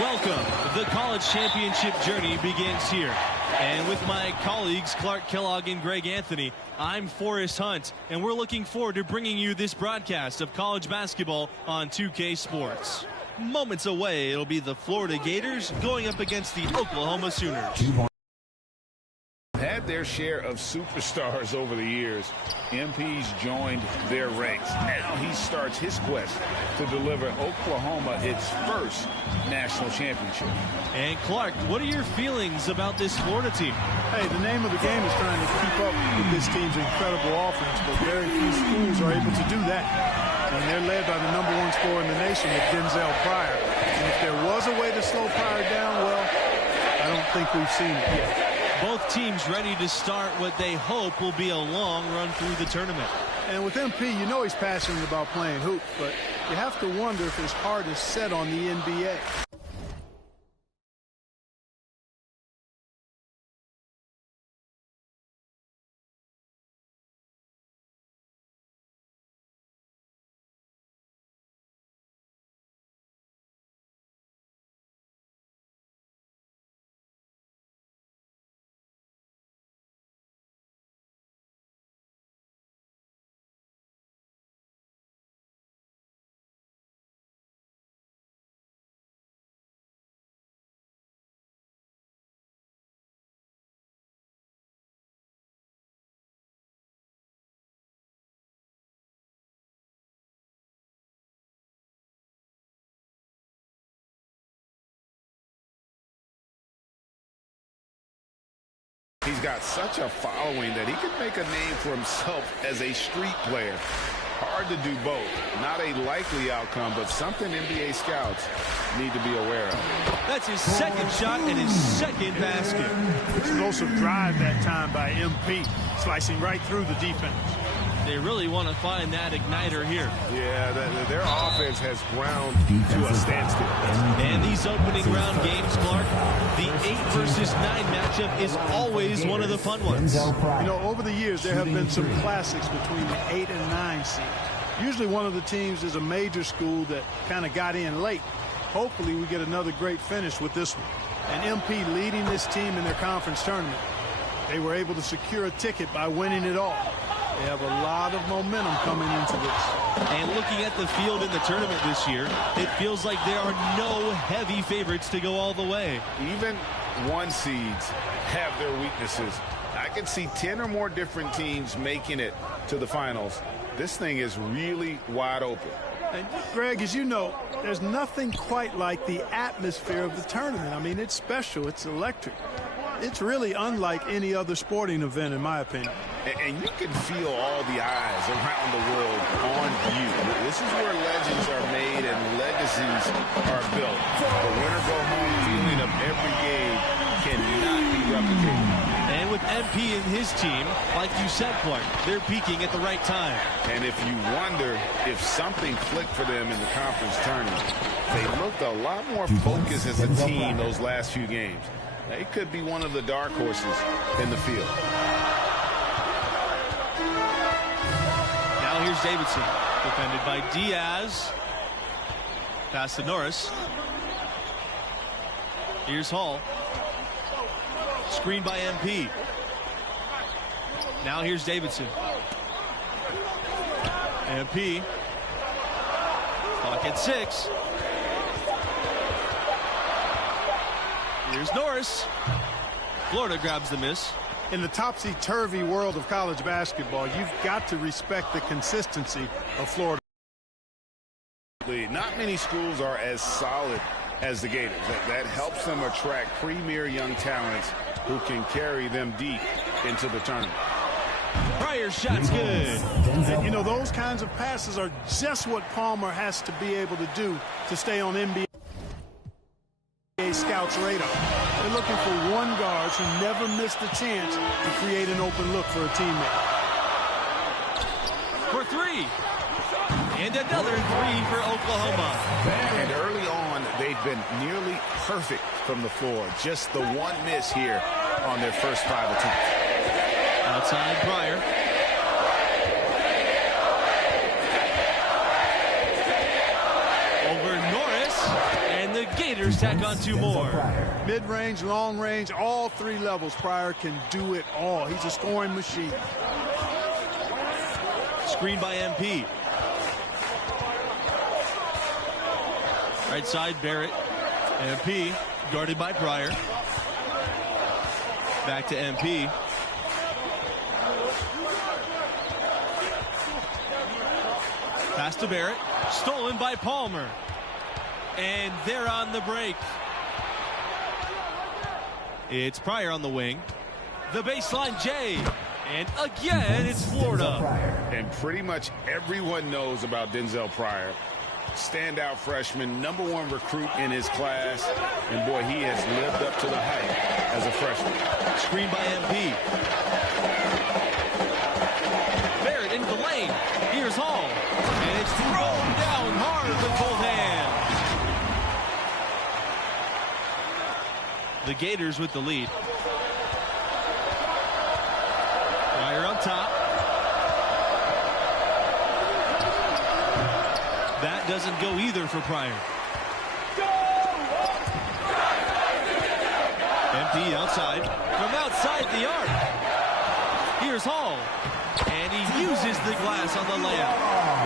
Welcome. The college championship journey begins here. And with my colleagues Clark Kellogg and Greg Anthony, I'm Forrest Hunt, and we're looking forward to bringing you this broadcast of college basketball on 2K Sports. Moments away, it'll be the Florida Gators going up against the Oklahoma Sooners. Had their share of superstars over the years. MP's joined their ranks. Now he starts his quest to deliver Oklahoma its first national championship. And Clark, what are your feelings about this Florida team? Hey, the name of the game is trying to keep up with this team's incredible offense, but very few schools are able to do that. And they're led by the #1 scorer in the nation with Denzel Pryor. And if there was a way to slow Pryor down, well, I don't think we've seen it yet. Both teams ready to start what they hope will be a long run through the tournament. And with MP, you know he's passionate about playing hoops, but you have to wonder if his heart is set on the NBA. He's got such a following that he could make a name for himself as a street player. Hard to do both. Not a likely outcome, but something NBA scouts need to be aware of. That's his second shot and his second basket. Explosive drive that time by MP, slicing right through the defense. They really want to find that igniter here. Yeah, their offense has ground to a standstill. And these opening round games, Clark, the 8 versus 9 matchup is always one of the fun ones. You know, over the years, there have been some classics between the 8 and 9 seed. Usually one of the teams is a major school that kind of got in late. Hopefully we get another great finish with this one. And MP leading this team in their conference tournament. They were able to secure a ticket by winning it all. They have a lot of momentum coming into this. And looking at the field in the tournament this year, it feels like there are no heavy favorites to go all the way. Even 1 seeds have their weaknesses. I can see 10 or more different teams making it to the finals. This thing is really wide open. And Greg, as you know, there's nothing quite like the atmosphere of the tournament. I mean, it's special. It's electric. It's really unlike any other sporting event, in my opinion. And you can feel all the eyes around the world on you. This is where legends are made and legacies are built. The winner-go-home feeling of every game cannot be replicated. And with MP and his team, like you said, Clark, they're peaking at the right time. And if you wonder if something clicked for them in the conference tournament, they looked a lot more focused as a team those last few games. They could be one of the dark horses in the field. Now here's Davidson, defended by Diaz. Pass to Norris. Here's Hall. Screen by MP. Now here's Davidson. MP. Clock at 6. Here's Norris. Florida grabs the miss. In the topsy-turvy world of college basketball, you've got to respect the consistency of Florida. Not many schools are as solid as the Gators. That helps them attract premier young talents who can carry them deep into the tournament. Pryor shot's good. And, you know, those kinds of passes are just what Palmer has to be able to do to stay on NBA scouts' radar. They're looking for one guard who never missed a chance to create an open look for a teammate. For 3. And another 3 for Oklahoma. And early on, they've been nearly perfect from the floor. Just the one miss here on their first 5 attempts. Outside Pryor. Over Norris. And the the Gators tack on 2 more. Mid-range, long range, all 3 levels. Pryor can do it all. He's a scoring machine. Screen by MP. Right side, Barrett. MP guarded by Pryor. Back to MP. Pass to Barrett. Stolen by Palmer. And they're on the break. It's Pryor on the wing. The baseline, Jay. And again, it's Florida. And pretty much everyone knows about Denzel Pryor. Standout freshman, #1 recruit in his class. And boy, he has lived up to the hype as a freshman. Screen by MP. Barrett into the lane. Here's Hall. And it's thrown down hard with both hands. The Gators with the lead. Pryor up top. That doesn't go either for Pryor. Empty outside. From outside the arc. Here's Hall. And he uses the glass on the layup.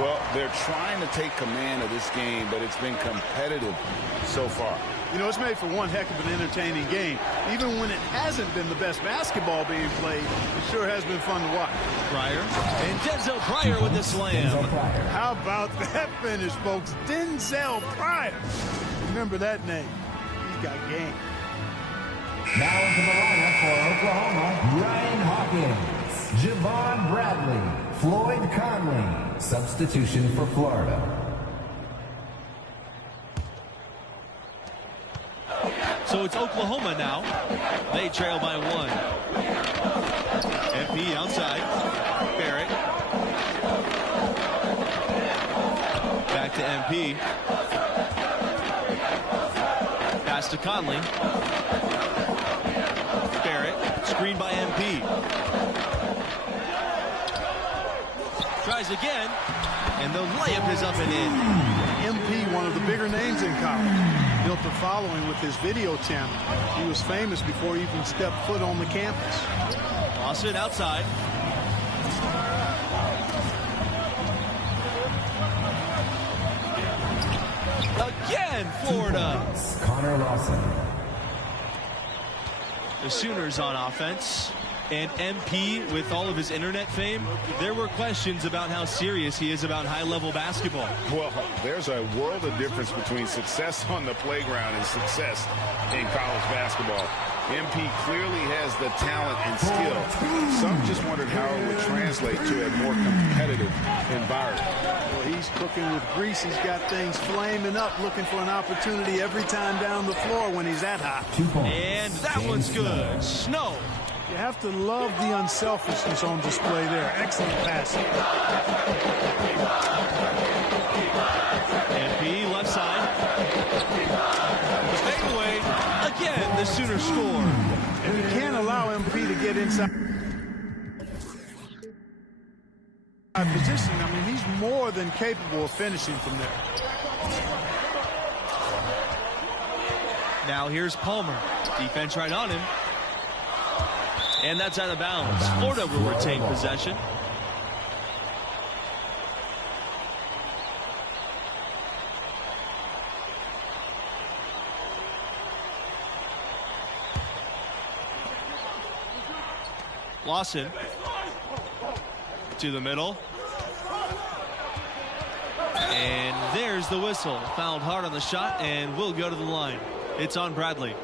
Well, they're trying to take command of this game, but it's been competitive so far. You know, it's made for one heck of an entertaining game. Even when it hasn't been the best basketball being played, it sure has been fun to watch. Pryor. And Denzel Pryor with the slam. How about that finish, folks? Denzel Pryor. Remember that name. He's got game. Now into the lineup for Oklahoma, Ryan Hawkins, Javon Bradley, Floyd Conley. Substitution for Florida. So it's Oklahoma now. They trail by 1. MP outside. Barrett. Back to MP. Pass to Conley. Barrett. Screen by MP. Tries again. And the layup is up and in. MP, one of the bigger names in college. Built a following with his video channel. He was famous before he even stepped foot on the campus. Lawson outside. Again, Florida. Connor Lawson. The Sooners on offense. And MP, with all of his internet fame, there were questions about how serious he is about high-level basketball. Well, there's a world of difference between success on the playground and success in college basketball. MP clearly has the talent and skill. Some just wondered how it would translate to a more competitive environment. Well, he's cooking with grease. He's got things flaming up, looking for an opportunity every time down the floor when he's that hot. 2 points. And that one's good. Snow. You have to love the unselfishness on display there. Excellent passing. MP left side. Fade away. Again, the Sooners score. And you can't allow MP to get inside position. I mean, he's more than capable of finishing from there. Now here's Palmer. Defense right on him. And that's out of bounds. Florida will retain possession. Lawson to the middle. And there's the whistle. Fouled hard on the shot and will go to the line. It's on Bradley.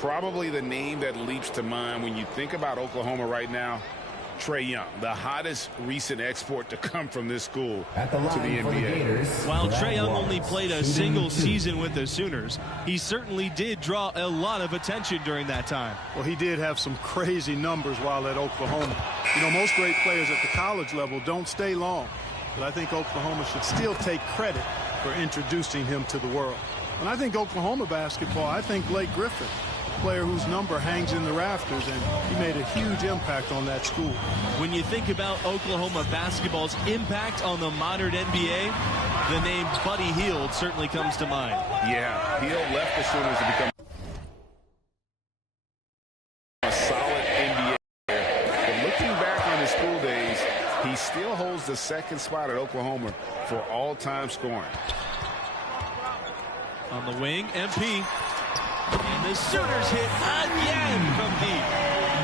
Probably the name that leaps to mind when you think about Oklahoma right now, Trae Young, the hottest recent export to come from this school At the line to the for the NBA. Gators, While Brad Trae Young Wallace, only played a shooting single 2. season with the Sooners, he certainly did draw a lot of attention during that time. Well, he did have some crazy numbers while at Oklahoma. You know, most great players at the college level don't stay long. But I think Oklahoma should still take credit for introducing him to the world. When I think Oklahoma basketball, I think Blake Griffin, a player whose number hangs in the rafters, and he made a huge impact on that school. When you think about Oklahoma basketball's impact on the modern NBA, the name Buddy Hield certainly comes to mind. Yeah, Hield left the Sooners to become a solid NBA player. But looking back on his school days, he still holds the second spot at Oklahoma for all-time scoring. On the wing, MP. And the Sooners hit again from deep.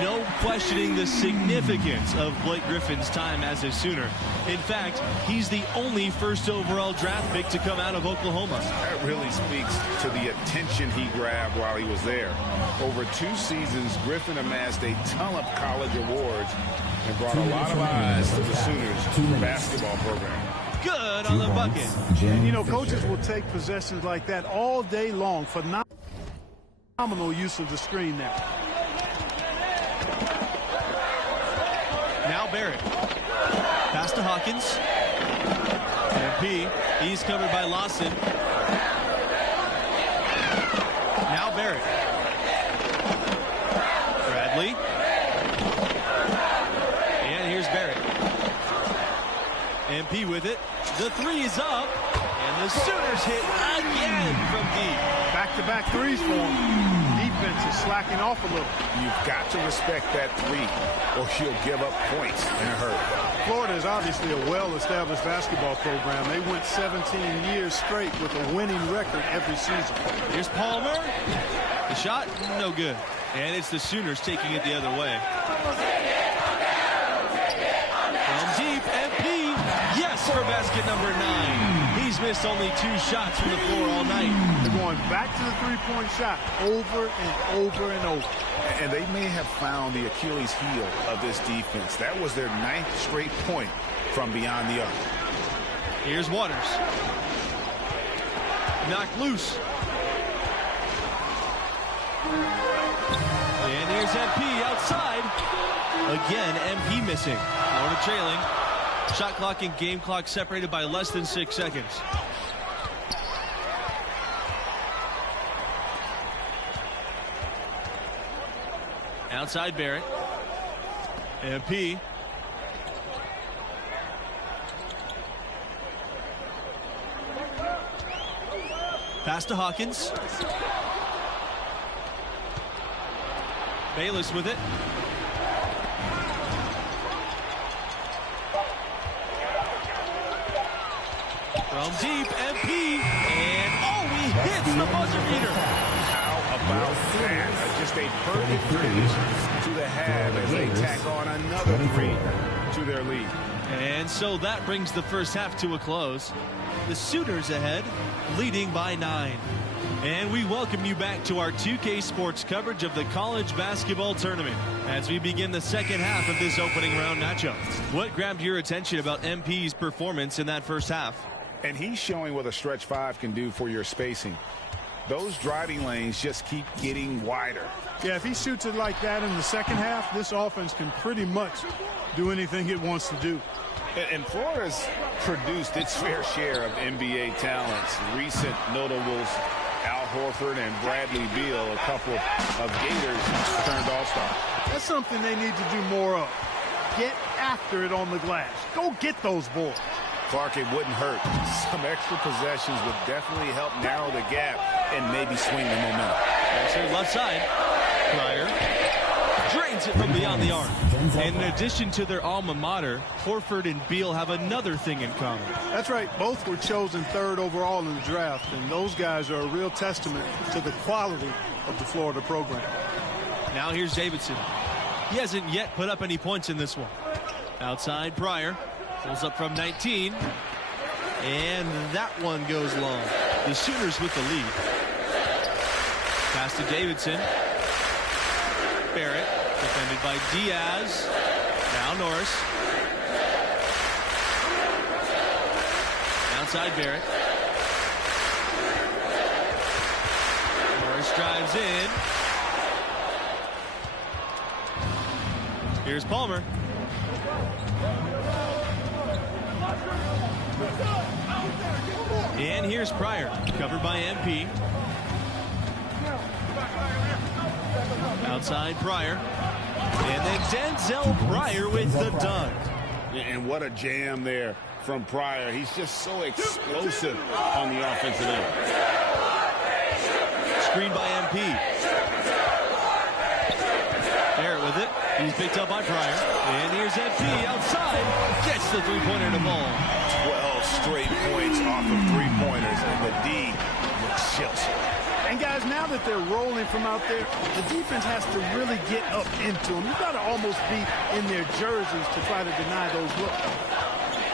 No questioning the significance of Blake Griffin's time as a Sooner. In fact, he's the only first overall draft pick to come out of Oklahoma. That really speaks to the attention he grabbed while he was there. Over 2 seasons, Griffin amassed a ton of college awards and brought a lot of eyes to the Sooners basketball program. Good on the bucket. And, you know, coaches will take possessions like that all day long. Phenomenal use of the screen there. Now Barrett. Pass to Hawkins. MP. He's covered by Lawson. Now Barrett. Bradley. And here's Barrett. MP with it. The three is up. And the Sooners hit again from deep. Back-to-back threes for him. Defense is slacking off a little. You've got to respect that three, or you'll give up points in a hurry. Florida is obviously a well-established basketball program. They went 17 years straight with a winning record every season. Here's Palmer. The shot, no good. And it's the Sooners taking it the other way. From deep, MP. Yes, for basket number 9. He's missed only 2 shots from the floor all night. They're going back to the three-point shot over and over and over. And they may have found the Achilles heel of this defense. That was their 9th straight point from beyond the arc. Here's Waters. Knocked loose. And here's MP outside. Again, MP missing. Florida trailing. Shot clock and game clock separated by less than 6 seconds. Outside Barrett. MP. Pass to Hawkins. Bayless with it. From deep, MP, and he hits the buzzer beater. How about that? Just a perfect finish to the half as they tack on another 3 to their lead. And so that brings the first half to a close. The Sooners ahead, leading by 9. And we welcome you back to our 2K Sports coverage of the college basketball tournament as we begin the second half of this opening round matchup. What grabbed your attention about MP's performance in that first half? And he's showing what a stretch 5 can do for your spacing. Those driving lanes just keep getting wider. Yeah, if he shoots it like that in the second half, this offense can pretty much do anything it wants to do. And Florida's produced its fair share of NBA talents. Recent notables, Al Horford and Bradley Beal, a couple of Gators turned all-star. That's something they need to do more of. Get after it on the glass. Go get those boards. Clark, it wouldn't hurt. Some extra possessions would definitely help narrow the gap and maybe swing the momentum. That's her left side. Pryor drains it from beyond the arc. And in addition to their alma mater, Horford and Beal have another thing in common. That's right. Both were chosen 3rd overall in the draft, and those guys are a real testament to the quality of the Florida program. Now here's Davidson. He hasn't yet put up any points in this one. Outside, Pryor. Pulls up from 19. And that one goes long. The Sooners with the lead. Pass to Davidson. Barrett, defended by Diaz. Now Norris. Outside Barrett. Norris drives in. Here's Palmer. And here's Pryor, covered by MP. Outside Pryor. And then Denzel Pryor with the dunk. And what a jam there from Pryor. He's just so explosive on the offensive end. Screen by MP. Barrett with it. He's picked up by Pryor. And here's MP outside. Gets the three-pointer to fall. 12 straight points off of three-pointers, and the D looks chill. And guys, now that they're rolling from out there, the defense has to really get up into them. You've got to almost be in their jerseys to try to deny those looks.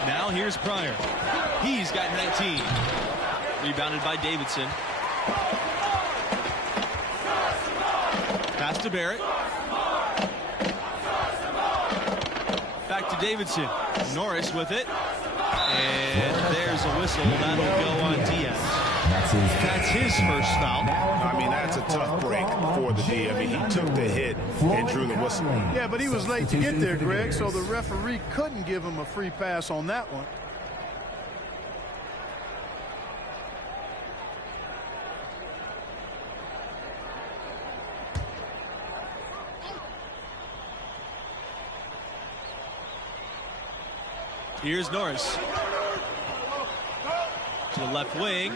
Now here's Pryor. He's got 19. Rebounded by Davidson. Pass to Barrett. Back to Davidson. Norris with it. And there's a whistle. That'll go on Diaz. That's his first foul. I mean, that's a tough break for the D. I mean, he took the hit and drew the whistle. Yeah, but he was late to get there, Greg, so the referee couldn't give him a free pass on that one. Here's Norris. To the left wing.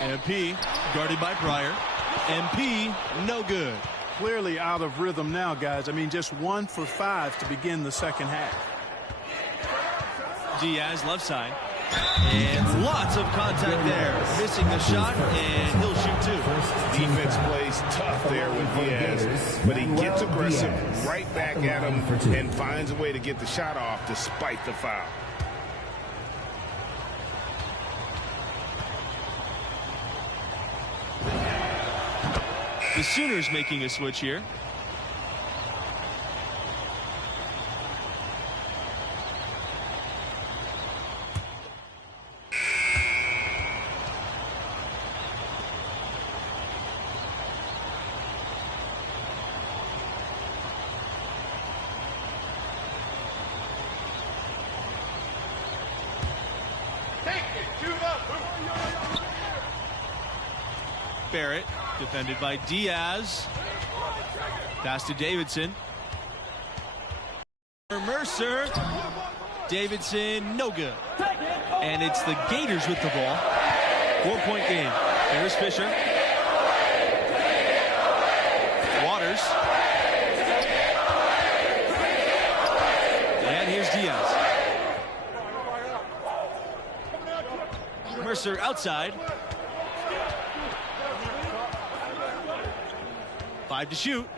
MP guarded by Pryor. MP no good. Clearly out of rhythm now, guys. I mean, just 1 for 5 to begin the second half. Diaz left side. And lots of contact there. Missing the shot, and he'll shoot two. Defense plays tough there with Diaz, but he gets aggressive right back at him and finds a way to get the shot off despite the foul. The Sooners making a switch here. Barrett, defended by Diaz. Pass to Davidson. Mercer. Davidson, no good. And it's the Gators with the ball. 4-point game. There's Fisher. Waters. And here's Diaz. Mercer outside. 5 to shoot.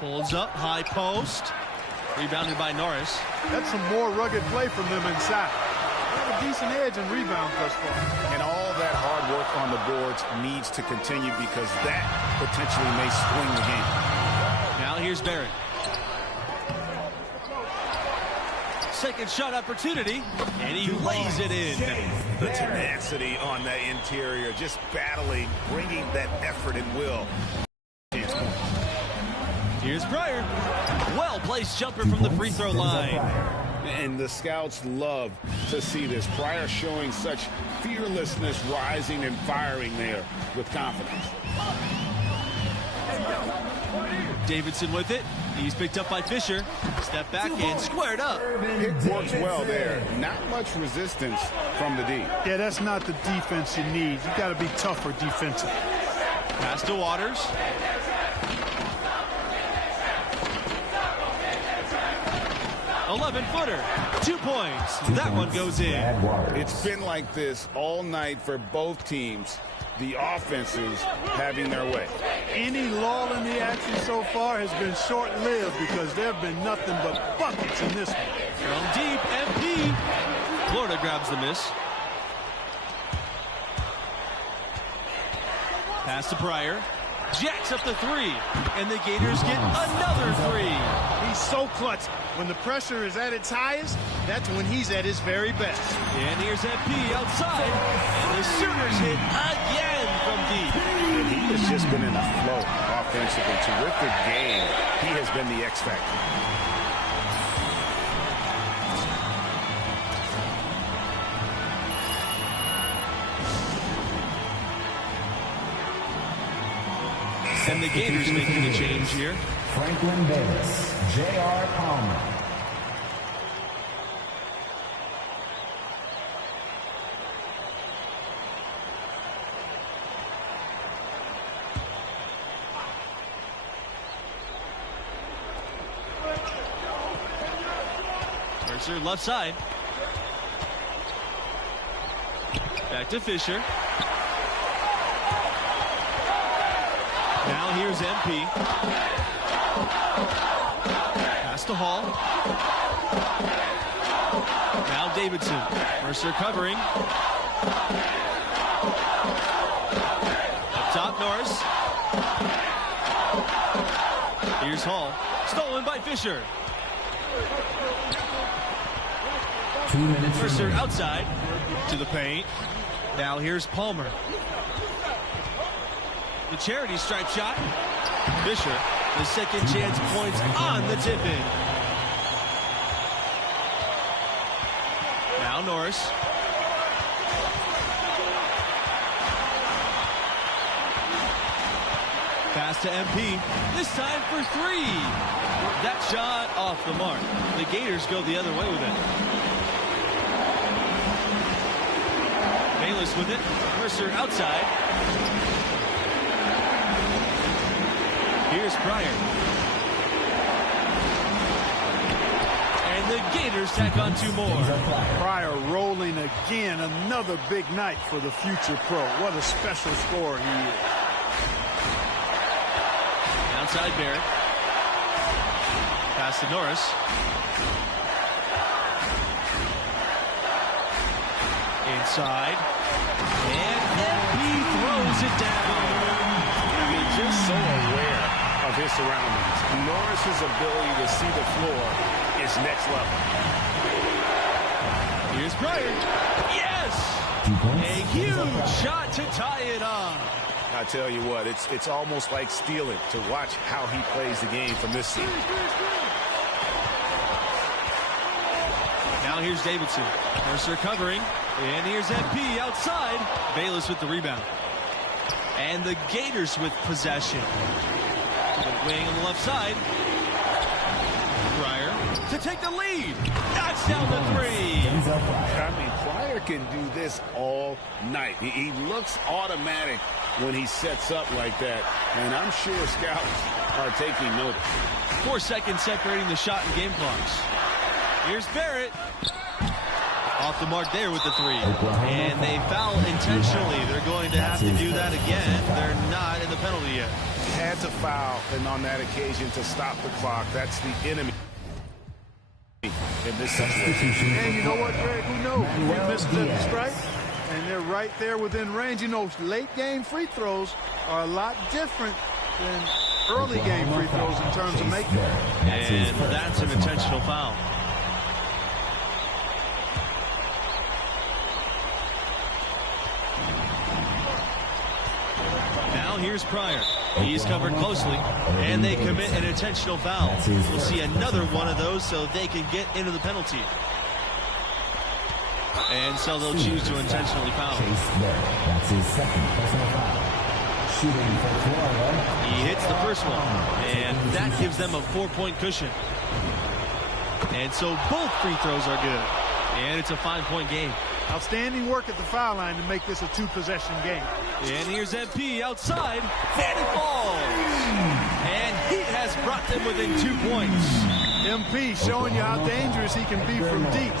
Pulls up, high post. Rebounded by Norris. That's some more rugged play from them inside. They have a decent edge and rebound thus far. And all that hard work on the boards needs to continue because that potentially may swing the game. Now here's Barrett. Second shot opportunity, and he lays it in. The tenacity on that interior, just battling, bringing that effort and will. Here's Pryor. Well-placed jumper from the free throw line. And the scouts love to see this. Pryor showing such fearlessness, rising and firing there with confidence. Davidson with it. He's picked up by Fisher. Step back and squared up. It works well there. Not much resistance from the D. Yeah, that's not the defense you need. You got to be tougher defensively. Pass to Waters. .11-footer. 2 points. That one goes in. It's been like this all night for both teams. The offenses having their way. Any lull in the action so far has been short-lived because there have been nothing but buckets in this one. From deep, MP. Florida grabs the miss. Pass to Pryor. Jacks up the three. And the Gators get another three. He's so clutch. When the pressure is at its highest, that's when he's at his very best. And here's MP outside. And the Sooners hit again from deep. And he has just been in a flow offensively. Terrific game. He has been the X factor. And the Gators making a change here. Franklin Bayless, J.R. Palmer. Mercer left side. Back to Fisher. Now here's MP. Pass to Hall. Now Davidson. Mercer covering. Up top, Norris. Here's Hall. Stolen by Fisher. 2 minutes. Mercer outside to the paint. Now here's Palmer. The charity stripe shot. Fisher, the second chance points on the tip-in. Now Norris. Pass to MP. This time for three. That shot off the mark. The Gators go the other way with it. Bayless with it. Mercer outside. Here's Pryor. And the Gators tack on two more. Pryor rolling again. Another big night for the future pro. What a special scorer he is. Outside Barrett. Pass to Norris. Inside. And MP throws it down. He's just so aware of his surroundings. Norris's ability to see the floor is next level. Here's Pryor. Yes! A huge shot to tie it up. I tell you what, it's almost like stealing to watch how he plays the game from this seat. Now here's Davidson. Mercer covering. And here's MP outside. Bayless with the rebound. And the Gators with possession. The wing on the left side. Pryor to take the lead. That's down to three. I mean, Pryor can do this all night. He looks automatic when he sets up like that. And I'm sure scouts are taking notice. 4 seconds separating the shot and game clocks. Here's Barrett. Off the mark there with the three. And they foul intentionally. They're going to have to do that again. They're not in the penalty yet. Had to foul, and on that occasion to stop the clock. That's the enemy in this situation. And you know what, Greg? Who knows? We missed the strike, and they're right there within range. You know, late game free throws are a lot different than early game free throws in terms of making them. And that's an intentional foul. Now here's Pryor. He's covered closely, and they commit an intentional foul. We'll see another one of those so they can get into the penalty. And so they'll choose to intentionally foul. That's his second personal foul. Shooting for Florida. He hits the first one, and that gives them a 4-point cushion. And so both free throws are good. And it's a 5-point game. Outstanding work at the foul line to make this a two-possession game. And here's MP outside, and it falls. And he has brought them within 2 points. MP showing you how dangerous he can be from deep.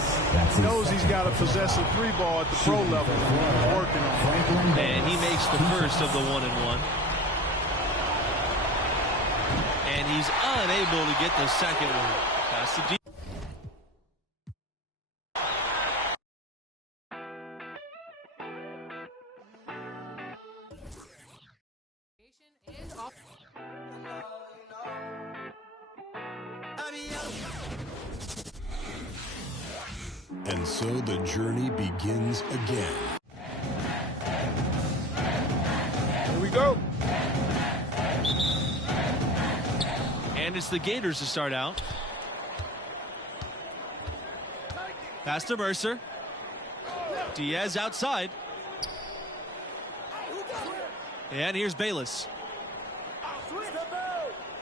He knows he's got to possess a three ball at the pro level. He's working on it. And he makes the first of the 1-and-1. And he's unable to get the second one. That's the deep. And so the journey begins again. Here we go. And it's the Gators to start out. Pass to Mercer. Diaz outside. And here's Bayless.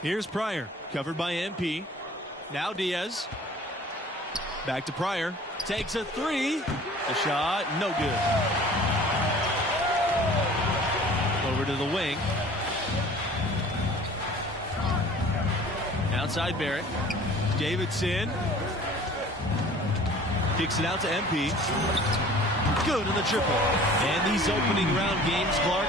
Here's Pryor, covered by MP. Now Diaz. Back to Pryor. Takes a three. The shot, no good. Over to the wing. Outside Barrett. Davidson. Kicks it out to MP. Good in the triple. And these opening round games, Clark,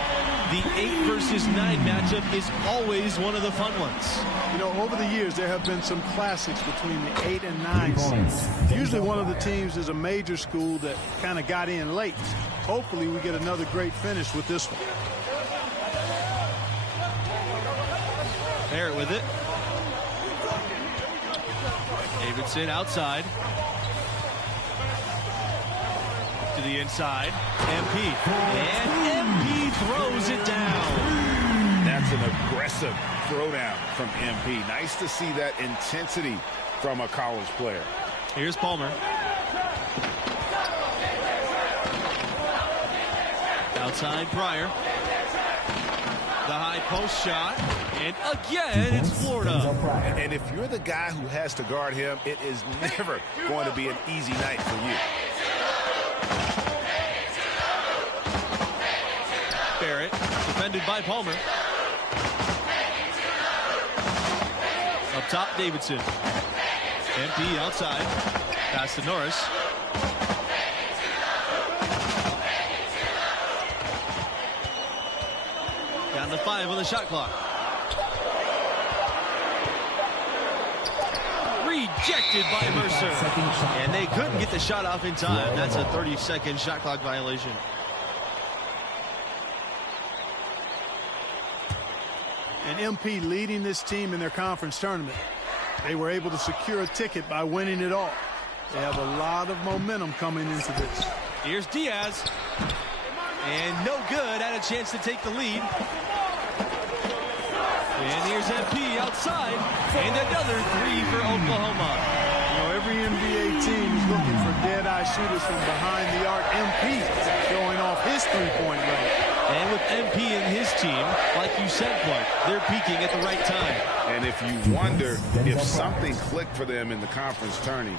the 8 versus 9 matchup is always one of the fun ones. You know, over the years, there have been some classics between the 8 and 9 seeds. Usually one of the teams is a major school that kind of got in late. Hopefully we get another great finish with this one. Barrett with it. Davidson outside. To the inside. MP. And MP throws it down. That's an aggressive throwdown from MP. Nice to see that intensity from a college player. Here's Palmer. Outside Pryor. The high post shot. And again, it's Florida. And if you're the guy who has to guard him, it is never going to be an easy night for you. Barrett, defended by Palmer. Up top, Davidson. MP outside. Pass to Norris. Down to 5 on the shot clock. Rejected by Mercer. And they couldn't get the shot off in time. That's a 30-second shot clock violation. And MP leading this team in their conference tournament. They were able to secure a ticket by winning it all. They have a lot of momentum coming into this. Here's Diaz. And no good. Had a chance to take the lead. And here's MP outside. And another three for Oklahoma. You know, every NBA team is looking for dead-eye shooters from behind the arc. MP showing off his three-point range. And with MP and his team, like you said, Clark, they're peaking at the right time. And if you wonder if something clicked for them in the conference tourney,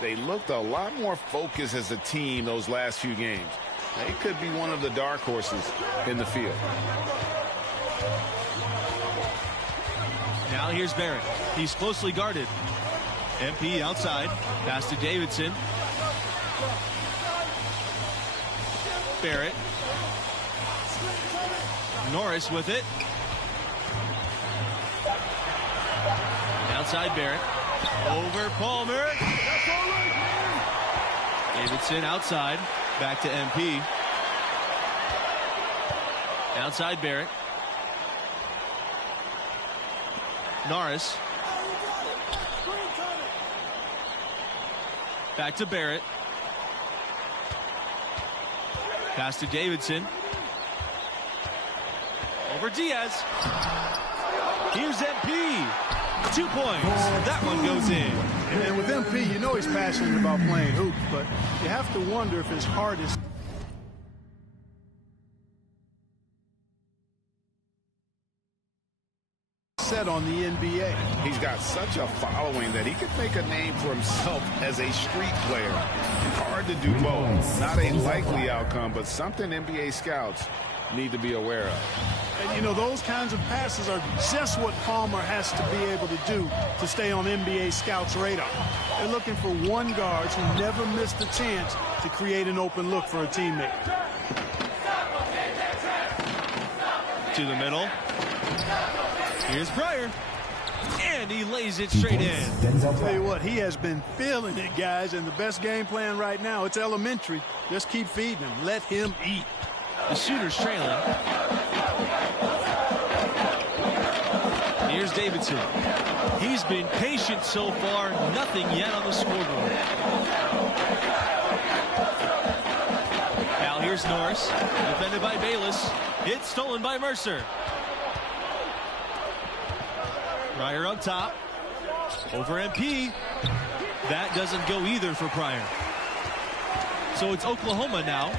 they looked a lot more focused as a team those last few games. They could be one of the dark horses in the field. Now here's Barrett. He's closely guarded. MP outside. Pass to Davidson. Barrett. Norris with it. Outside Barrett. Over Palmer. Davidson outside. Back to MP. Outside Barrett. Norris. Back to Barrett. Pass to Davidson. Over Diaz. Here's MP. 2 points. That one goes in. And with MP, you know he's passionate about playing hoops, but you have to wonder if his heart is set on the NBA. He's got such a following that he could make a name for himself as a street player. Hard to do both. Not a likely outcome, but something NBA scouts need to be aware of. And, you know, those kinds of passes are just what Palmer has to be able to do to stay on NBA scouts' radar. They're looking for one guard who never missed a chance to create an open look for a teammate. To the middle. Here's Pryor. And he lays it straight in. I'll tell you what, he has been feeling it, guys, and the best game plan right now, it's elementary. Just keep feeding him. Let him eat. The shooter's trailing. Here's Davidson. He's been patient so far. Nothing yet on the scoreboard. Now here's Norris. Defended by Bayless. It's stolen by Mercer. Pryor up top. Over MP. That doesn't go either for Pryor. So it's Oklahoma now.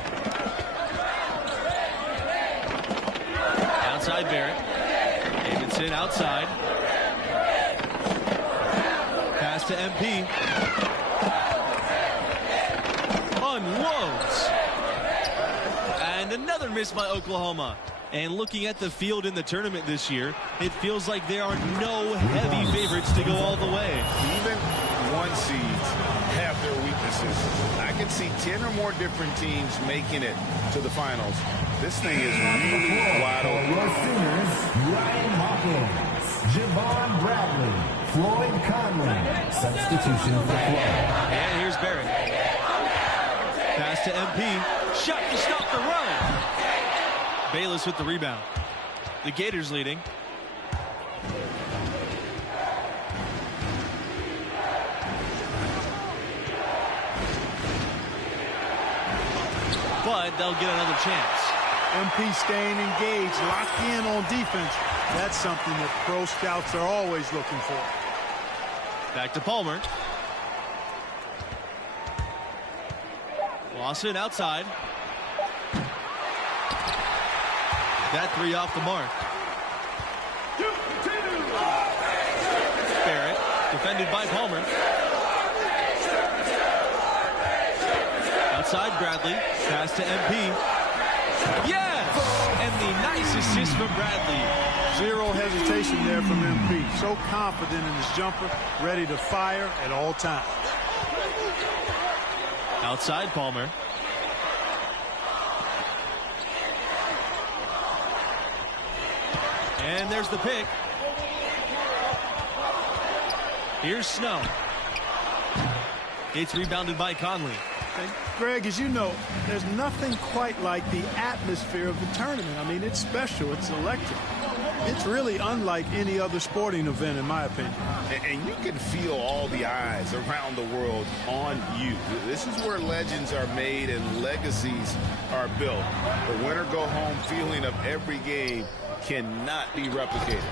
Outside Barrett. Davidson outside. Pass to MP. Unloads. And another miss by Oklahoma. And looking at the field in the tournament this year, it feels like there are no heavy favorites to go all the way. Even one seeds have their weaknesses. I can see 10 or more different teams making it to the finals. This thing is really wide open. Your Sooners, Ryan Hawkins, Javon Bradley, Floyd Conley. Substitution for Floyd. And here's Barrett. Pass to MP. Shot to stop the run. Bayless with the rebound. The Gators leading. But they'll get another chance. MP staying engaged, locked in on defense. That's something that pro scouts are always looking for. Back to Palmer. Lawson outside. That three off the mark. Barrett, defended by Palmer. Outside Bradley. Pass to MP. Yes! And the nice assist from Bradley. Zero hesitation there from MP. So confident in his jumper, ready to fire at all times. Outside Palmer. And there's the pick. Here's Snow. It's rebounded by Conley. And Greg, as you know, there's nothing quite like the atmosphere of the tournament. I mean, it's special. It's electric. It's really unlike any other sporting event, in my opinion. And you can feel all the eyes around the world on you. This is where legends are made and legacies are built. The winner-go-home feeling of every game cannot be replicated.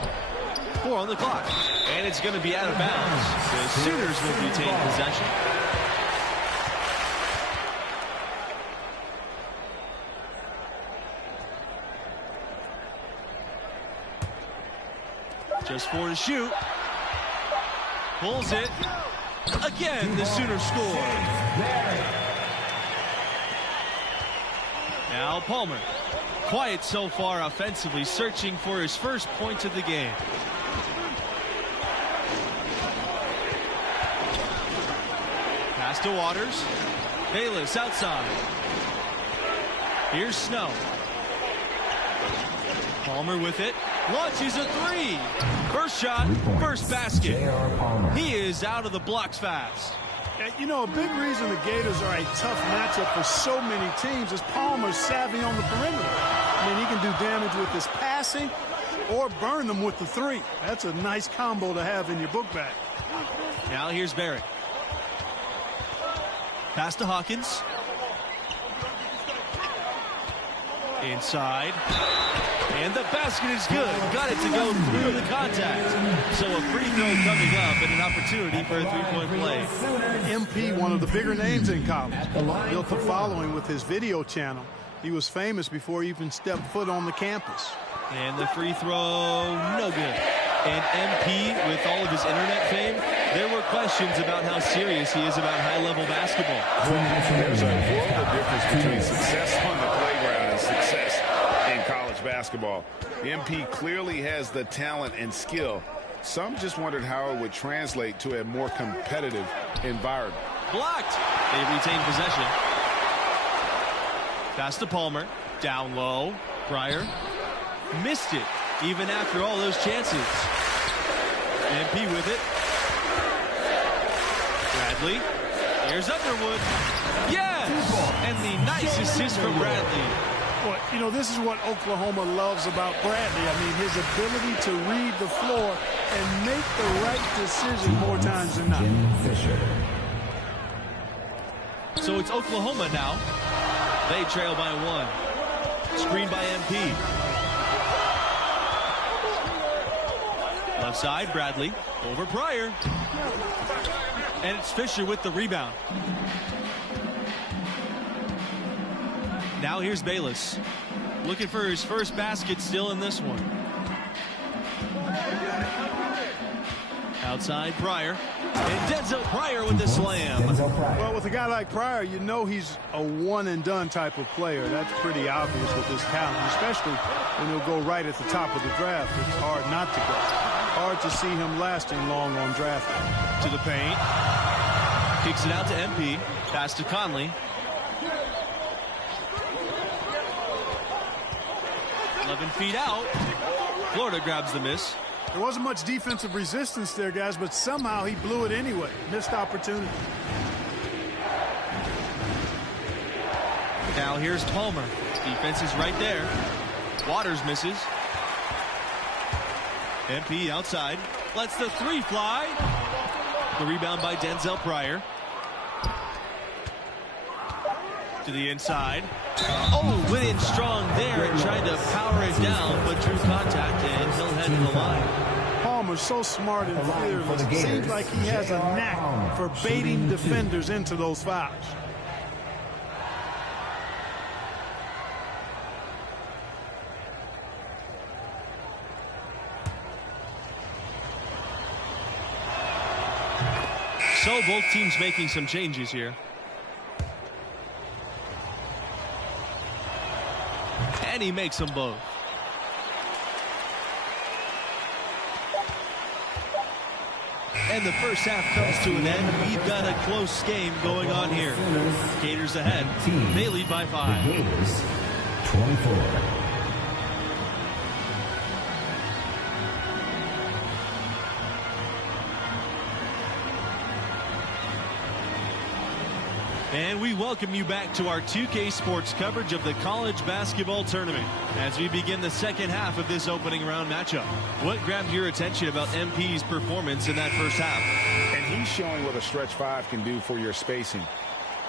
4 on the clock. And it's going to be out of bounds. The Sooners will retain possession. Just 4 to shoot. Pulls it. Again, the Sooners score. Now Palmer. Quiet so far offensively, searching for his first points of the game. Pass to Waters. Bayless outside. Here's Snow. Palmer with it. Launches a three. First shot, first basket. He is out of the blocks fast. You know, a big reason the Gators are a tough matchup for so many teams is Palmer's savvy on the perimeter. I mean, he can do damage with his passing or burn them with the three. That's a nice combo to have in your book bag. Now here's Barrett. Pass to Hawkins. Inside. And the basket is good. Got it to go through the contact. So a free throw coming up and an opportunity for a three-point play. MP, one of the bigger names in college. Built a following with his video channel. He was famous before he even stepped foot on the campus. And the free throw, no good. And MP, with all of his internet fame, there were questions about how serious he is about high-level basketball. There's a world of difference between success on the playground and success in college basketball. MP clearly has the talent and skill. Some just wondered how it would translate to a more competitive environment. Blocked. They retain possession. Pass to Palmer. Down low. Pryor. Missed it, even after all those chances. MP with it. Bradley. Here's Underwood. Yes! And the nice assist from Bradley. Well, you know, this is what Oklahoma loves about Bradley. I mean, his ability to read the floor and make the right decision more times than not. So it's Oklahoma now. They trail by 1. Screen by MP. Left side, Bradley. Over Pryor. And it's Fisher with the rebound. Now here's Bayless. Looking for his first basket still in this one. Outside Pryor. And Denzel Pryor with the slam. Well, with a guy like Pryor, you know he's a one-and-done type of player. That's pretty obvious with his talent, especially when he'll go right at the top of the draft. It's hard not to go. Hard to see him lasting long on draft day. To the paint. Kicks it out to MP. Pass to Conley. 11 feet out. Florida grabs the miss. There wasn't much defensive resistance there, guys, but somehow he blew it anyway. Missed opportunity. Now here's Palmer. Defense is right there. Waters misses. MP outside. Lets the three fly. The rebound by Denzel Pryor. To the inside. Oh, went in strong there and tried to power it down, but drew contact, and he'll head to the line. Palmer's so smart and fearless. It seems like he has a knack for baiting defenders into those fouls. So both teams making some changes here. And he makes them both. And the first half comes to an end. We've got a close game going on here. Gators ahead. They lead by 5. Gators 24. And we welcome you back to our 2K Sports coverage of the college basketball tournament as we begin the second half of this opening round matchup. What grabbed your attention about MP's performance in that first half? And he's showing what a stretch 5 can do for your spacing.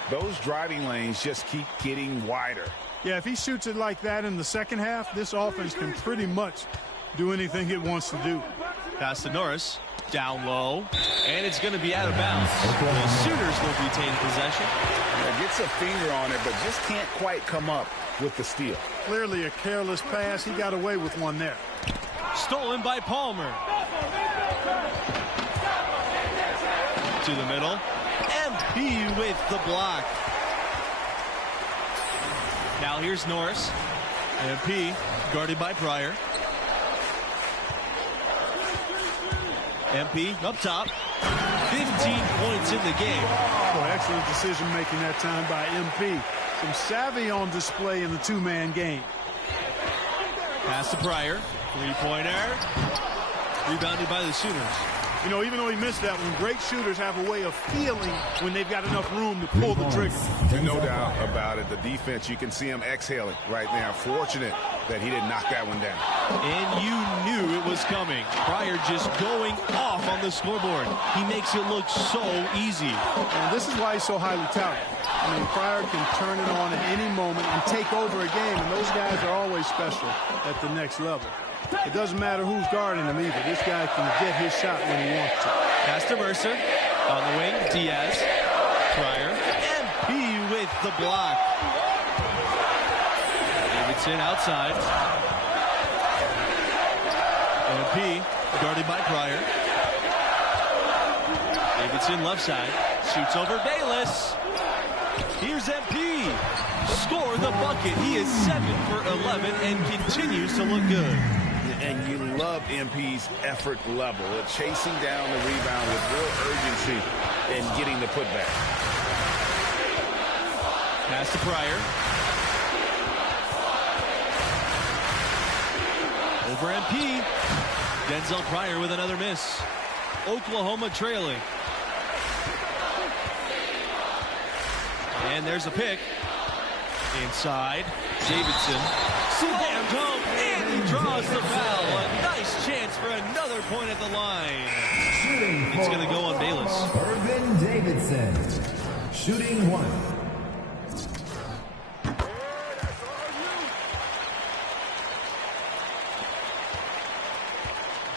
Those driving lanes just keep getting wider. Yeah, if he shoots it like that in the second half, this offense can pretty much do anything it wants to do. Pass to Norris. Down low. And it's going to be out of bounds. The Sooners will retain possession. Gets a finger on it, but just can't quite come up with the steal. Clearly a careless pass. He got away with one there. Stolen by Palmer. To the middle. MP with the block. Now here's Norris. MP guarded by Pryor. MP up top. 15 points in the game. Oh, excellent decision making that time by MP. Some savvy on display in the two-man game. Pass to Pryor. Three-pointer. Rebounded by the Sooners. You know, even though he missed that one, great shooters have a way of feeling when they've got enough room to pull the trigger. No doubt about it. The defense, you can see him exhaling right now. Fortunate that he didn't knock that one down. And you knew it was coming. Pryor just going off on the scoreboard. He makes it look so easy. And this is why he's so highly touted. I mean, Pryor can turn it on at any moment and take over a game, and those guys are always special at the next level. It doesn't matter who's guarding him either. This guy can get his shot when he wants to. Pass to Mercer. On the wing, Diaz. Pryor. MP with the block. Davidson outside. MP guarded by Pryor. Davidson left side. Shoots over Bayless. Here's MP. Score the bucket. He is 7 for 11 and continues to look good. And you love MP's effort level, chasing down the rebound with real urgency and getting the putback. Pass to Pryor. Over MP. Denzel Pryor with another miss. Oklahoma trailing. And there's a pick. Inside. Davidson. Slammed home. And he draws the foul. A nice chance for another point at the line. It's going to go on Bayless. Urban Davidson. Shooting 1.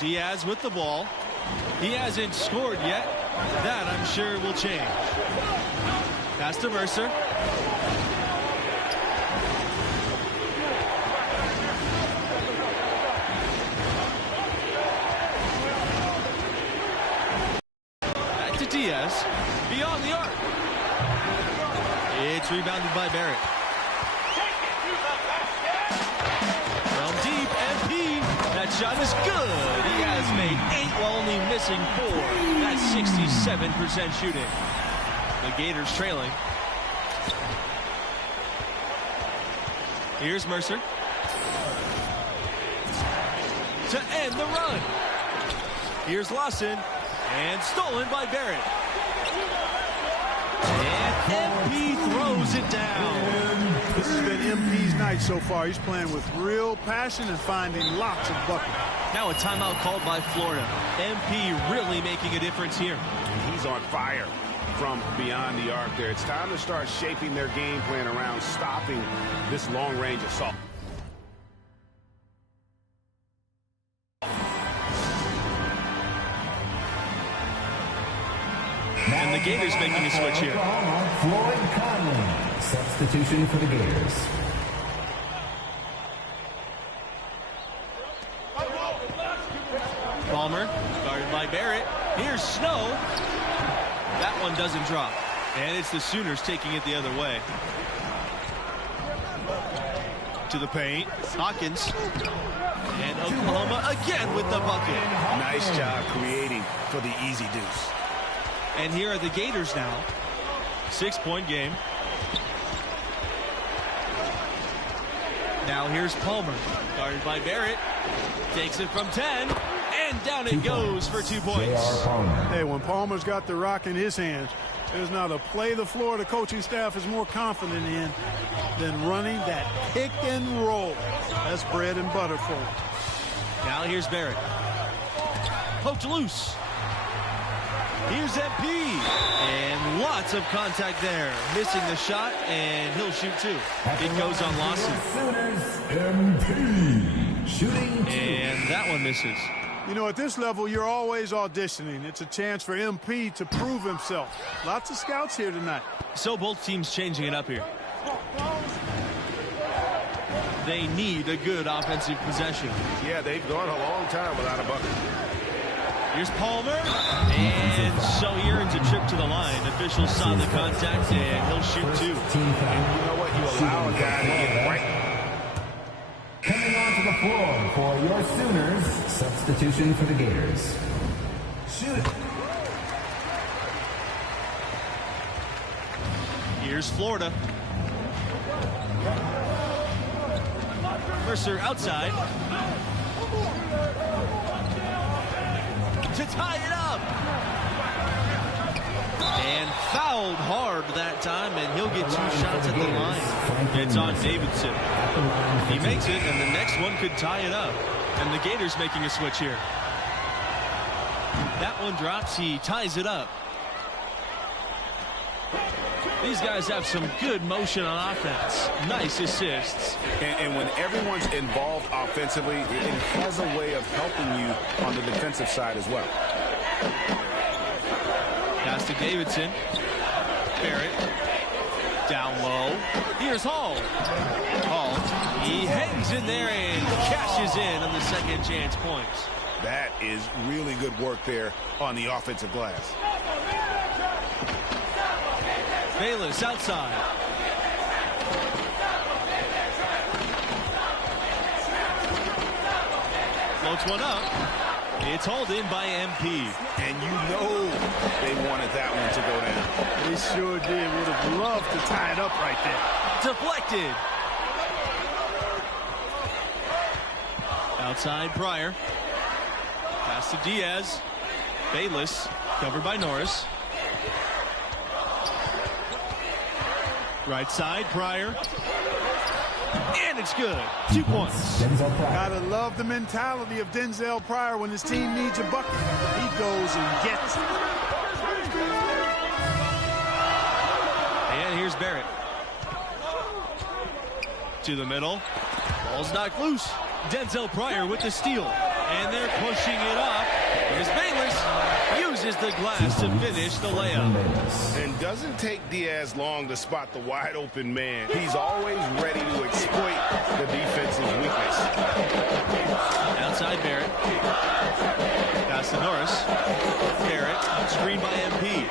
Diaz with the ball. He hasn't scored yet. That, I'm sure, will change. Pass to Mercer. It's rebounded by Barrett. From deep, MP. That shot is good. He has made 8 while only missing 4. That's 67% shooting. The Gators trailing. Here's Mercer. To end the run. Here's Lawson. And stolen by Barrett. And MP throws it down. This has been MP's night so far. He's playing with real passion and finding lots of buckets. Now a timeout called by Florida. MP really making a difference here. And he's on fire from beyond the arc there. It's time to start shaping their game plan around stopping this long-range assault. And the Gators making a switch here. Floyd Conley, substitution for the Gators. Palmer, guarded by Barrett. Here's Snow. That one doesn't drop. And it's the Sooners taking it the other way. To the paint. Hawkins. And Oklahoma again with the bucket. Nice job creating for the easy deuce. And here are the Gators now. 6-point game. Now here's Palmer, guarded by Barrett. Takes it from 10, and down it goes for 2 points. Hey, when Palmer's got the rock in his hands, there's not a play the Florida coaching staff is more confident in than running that pick and roll. That's bread and butter for him. Now here's Barrett. Poked loose. Here's MP. And lots of contact there. Missing the shot, and he'll shoot 2. It goes on Lawson. MP shooting 2. And that one misses. You know, at this level, you're always auditioning. It's a chance for MP to prove himself. Lots of scouts here tonight. So both teams changing it up here. They need a good offensive possession. Yeah, they've gone a long time without a bucket. Here's Palmer, and so he earns a trip to the line. Officials saw the contact, and he'll shoot 2. And you know what? You allow a guy to get right. Coming onto the floor for your Sooners, substitution for the Gators. Shoot. Here's Florida. Mercer outside. To tie it up. And fouled hard that time, and he'll get 2 shots at the line. It's on Davidson. He makes it, and the next one could tie it up. And the Gators making a switch here. That one drops. He ties it up. These guys have some good motion on offense. Nice assists. And when everyone's involved offensively, it has a way of helping you on the defensive side as well. Pass to Davidson. Barrett. Down low. Here's Hall. Hall. He hangs in there and cashes in on the second chance points. That is really good work there on the offensive glass. Bayless outside. Floats one up. It's hauled in by MP. And you know they wanted that one to go down. They sure did. Would have loved to tie it up right there. Deflected. Outside Pryor. Pass to Diaz. Bayless covered by Norris. Right side, Pryor. And it's good. 2 points. Gotta love the mentality of Denzel Pryor when his team needs a bucket. He goes and gets it. And here's Barrett. To the middle. Ball's knocked loose. Denzel Pryor with the steal. And they're pushing it up. Here's Bayless. Uses the glass to finish the layup. And doesn't take Diaz long to spot the wide open man. He's always ready to exploit the defensive weakness. Outside Barrett. Pass to Norris. Barrett. Screen by MP.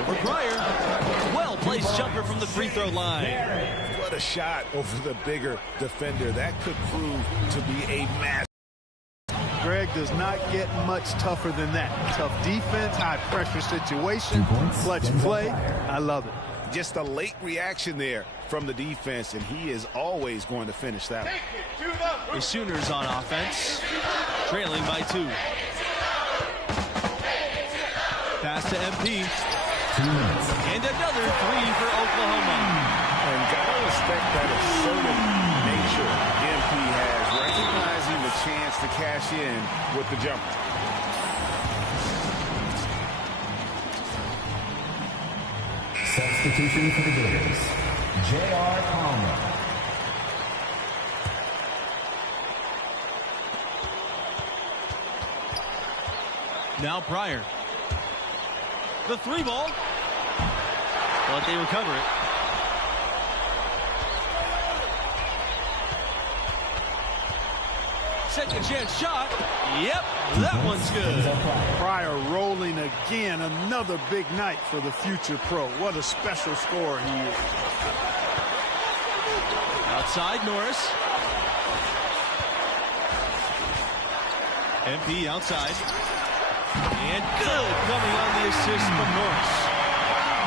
Over Pryor. the free throw line. What a shot over the bigger defender. That could prove to be a massive. Greg does not get much tougher than that. Tough defense, high pressure situation, clutch play. I love it. Just a late reaction there from the defense, and he is always going to finish that one. The Sooners on offense, trailing by 2. Pass to MP. 2 minutes. And another 3 for Oklahoma. And gotta respect that assertive nature MP has, recognizing the chance to cash in with the jumper. Substitution for the Gators. J.R. Palmer. Now Pryor. The 3 ball. But they recover it. Second chance shot. Yep, that one's good. Pryor rolling again. Another big night for the future pro. What a special scorer he is. Outside Norris. MP outside. And good coming on the assist from Norris.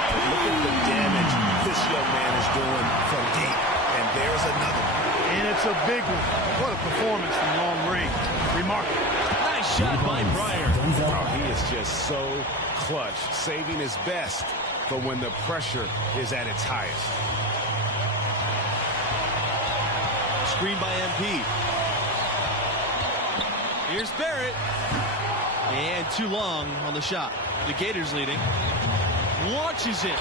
Look at the damage this young man is doing from deep. And there's another. And it's a big one. What a performance from long range. Remarkable. Nice shot by Pryor. Oh, he is just so clutch, saving his best for when the pressure is at its highest. Screen by MP. Here's Barrett. And too long on the shot. The Gators leading. Launches it.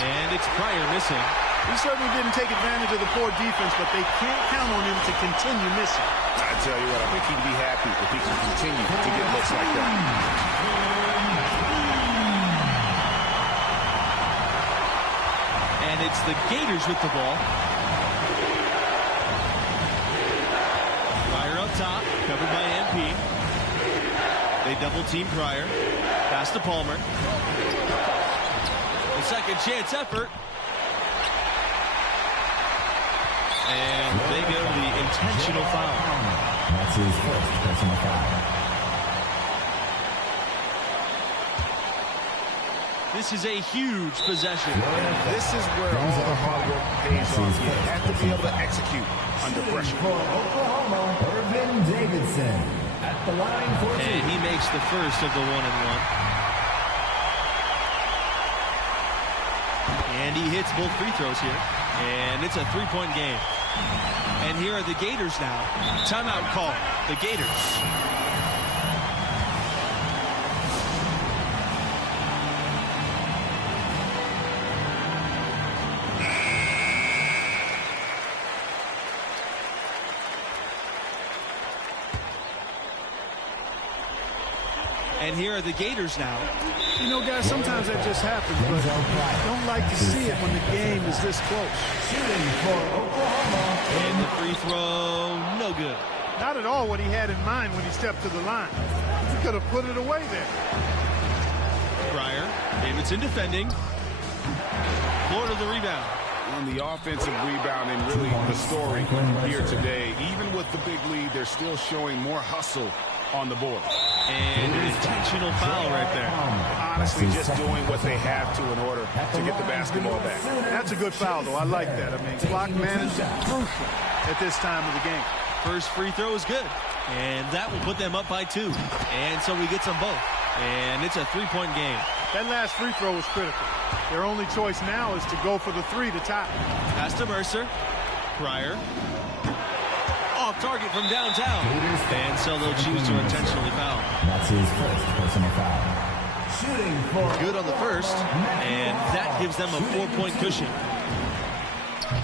And it's Pryor missing. He certainly didn't take advantage of the poor defense, but they can't count on him to continue missing. I tell you what, I think he'd be happy if he can continue to get looks like that. And it's the Gators with the ball. Pryor up top, covered by MP. They double team Pryor. Pass to Palmer. The second chance effort. And they go to the intentional foul. That's his first personal foul. This is a huge possession. This is where all the hard work pays off. You have to be able to execute under pressure. For Oklahoma, Irvin Davidson at the line for 2. And he makes the first of the 1-and-1. And he hits both free throws here. And it's a 3-point game. And here are the Gators now. Timeout call. The Gators. And here are the Gators now. You know, guys, sometimes that just happens, but I don't like to see it when the game is this close. Shooting for Oklahoma. And the free throw, no good. Not at all what he had in mind when he stepped to the line. He could have put it away there. Pryor, Davidson defending. Florida the rebound. On the offensive rebounding, really the story here today. Even with the big lead, they're still showing more hustle on the board. And an intentional foul right there. Honestly, just doing what they have to in order to get the basketball back. That's a good foul, though. I like that. I mean, clock management crucial at this time of the game. First free throw is good. And that will put them up by 2. And so he gets them both. And it's a 3-point game. That last free throw was critical. Their only choice now is to go for the 3 to tie. Pass to Mercer. Pryor. Off target from downtown. And so they'll choose to intentionally foul. That's his first personal foul. Shooting for Good on the first. And that gives them a 4-point cushion.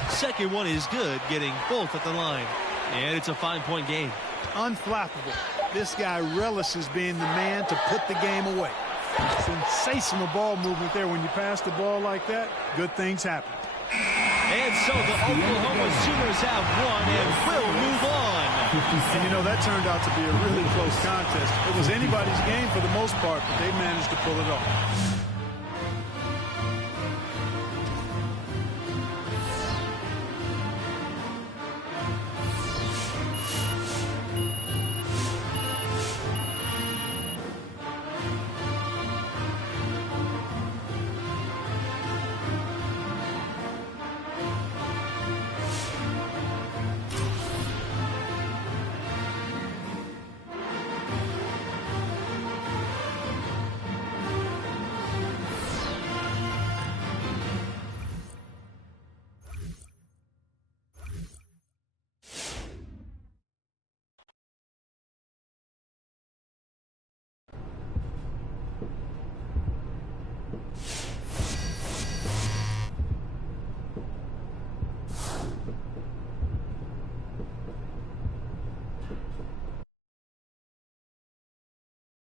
Second one is good, getting both at the line. And it's a 5-point game. Unflappable. This guy relishes being the man to put the game away. Sensational ball movement there. When you pass the ball like that, good things happen. And so the Oklahoma Sooners have won and will move on. And, you know, that turned out to be a really close contest. It was anybody's game for the most part, but they managed to pull it off.